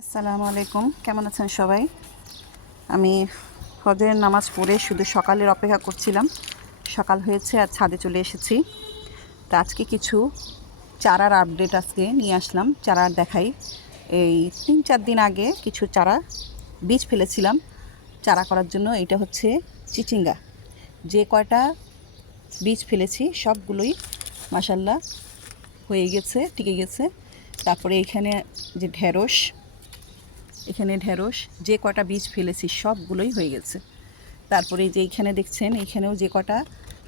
আসসালামু আলাইকুম। কেমন আছেন সবাই? আমি ফজরের নামাজ পড়ে শুধু সকালের অপেক্ষা করছিলাম। সকাল হয়েছে আর ছাদে চলে এসেছি। তো আজকে কিছু চারার আপডেট আজকে নিয়ে আসলাম। চারা দেখাই। এই তিন চার দিন আগে কিছু চারা বীজ ফেলেছিলাম। চারা করার জন্য এটা হচ্ছে চিচিঙ্গা। যে কয়টা বীজ ফেলেছি, সবগুলোই মাসাল্লাহ হয়ে গেছে, টিকে গেছে। তারপরে এখানে যে ঢেঁড়স এখানে ঢেঁড়স, যে কটা বীজ ফেলেছি সবগুলোই হয়ে গেছে। তারপরে যে এইখানে দেখছেন এখানেও যে কটা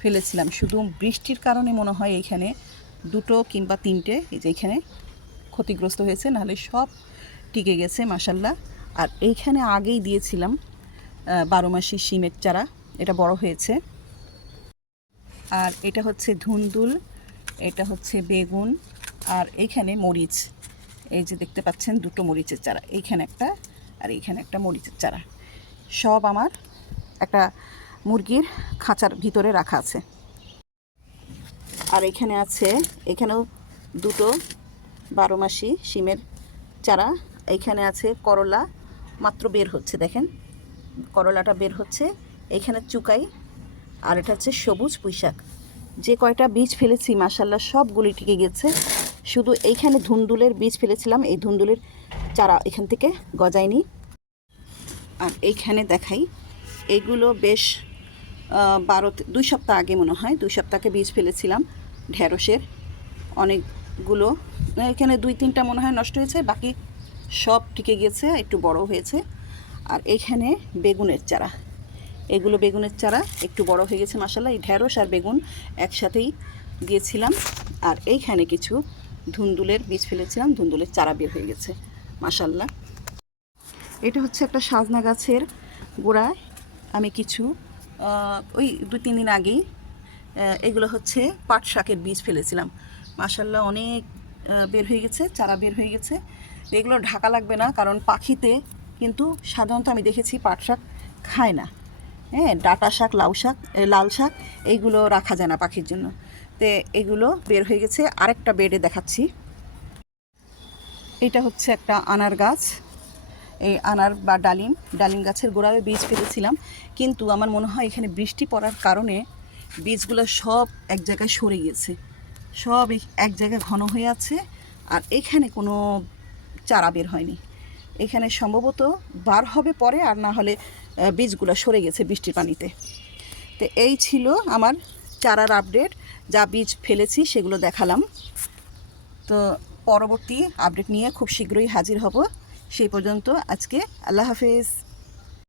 ফেলেছিলাম, শুধু বৃষ্টির কারণে মনে হয় এইখানে দুটো কিংবা তিনটে, এই যে এইখানে ক্ষতিগ্রস্ত হয়েছে, নাহলে সব টিকে গেছে মাসাল্লাহ আর এইখানে আগেই দিয়েছিলাম বারো মাসি শিমের চারা, এটা বড় হয়েছে। আর এটা হচ্ছে ধুন্দুল, এটা হচ্ছে বেগুন, আর এইখানে মরিচ। এই যে দেখতে পাচ্ছেন দুটো মরিচের চারা, এইখানে একটা আর এইখানে একটা মরিচের চারা। সব আমার একটা মুরগির খাঁচার ভিতরে রাখা আছে। আর এখানে আছে, এখানেও দুটো বারো মাসি শিমের চারা, এইখানে আছে করলা, মাত্র বের হচ্ছে দেখেন। করলাটা বের হচ্ছে এইখানে চুকাই, আর এটা হচ্ছে সবুজ পুঁইশাক। যে কয়টা বীজ ফেলেছি মাসাল্লাহ সবগুলি টিকে গেছে। শুধু এইখানে ধুন্দুলের বীজ ফেলেছিলাম, এই ধুন্দুলের চারা এখান থেকে গজায়নি। আর এইখানে দেখাই এইগুলো বেশ বারো দুই সপ্তাহ আগে মনে হয়, দুই সপ্তাহকে বীজ ফেলেছিলাম ঢেঁড়সের। অনেকগুলো, এখানে দুই তিনটা মনে হয় নষ্ট হয়েছে, বাকি সব টিকে গেছে একটু বড় হয়েছে। আর এইখানে বেগুনের চারা। এগুলো বেগুনের চারা একটু বড় হয়ে গেছে মাসাল্লাহ এই ঢেঁড়স আর বেগুন একসাথেই দিয়েছিলাম আর এইখানে কিছু ধুন্দুলের বীজ ফেলেছিলাম, ধুন্দুলের চারা বের হয়ে গেছে মাসাল্লাহ এটা হচ্ছে একটা সাজনা গাছের গোড়ায়। আমি কিছু ওই দুই তিন দিন আগেই এগুলো হচ্ছে পাট শাকের বীজ ফেলেছিলাম। মাসাল্লাহ অনেক বের হয়ে গেছে, চারা বের হয়ে গেছে। এগুলো ঢাকা লাগবে না, কারণ পাখিতে কিন্তু সাধারণত আমি দেখেছি পাট শাক খায় না। হ্যাঁ ডাটা শাক, লাউ শাক লাল শাক, এইগুলো রাখা যায় না পাখির জন্য। তো এগুলো বের হয়ে গেছে। আরেকটা বেডে দেখাচ্ছি। এটা হচ্ছে একটা আনার গাছ। এই আনার বা ডালিম ডালিম গাছের গোড়ায় বীজ ফেলেছিলাম। কিন্তু আমার মনে হয় এখানে বৃষ্টি পড়ার কারণে বীজগুলো সব এক জায়গায় সরে গিয়েছে। সব এক জায়গায় ঘন হয়ে আছে। আর এখানে কোনো চারা বের হয়নি। এখানে সম্ভবত বার হবে পরে আর না হলে বীজগুলো সরে গেছে বৃষ্টির পানিতে। তো এই ছিল আমার চারার আপডেট যা বীজ ফেলেছি সেগুলো দেখালাম। তো পরবর্তী আপডেট নিয়ে খুব শীঘ্রই হাজির হব। সেই পর্যন্ত আজকে আল্লাহ হাফেজ।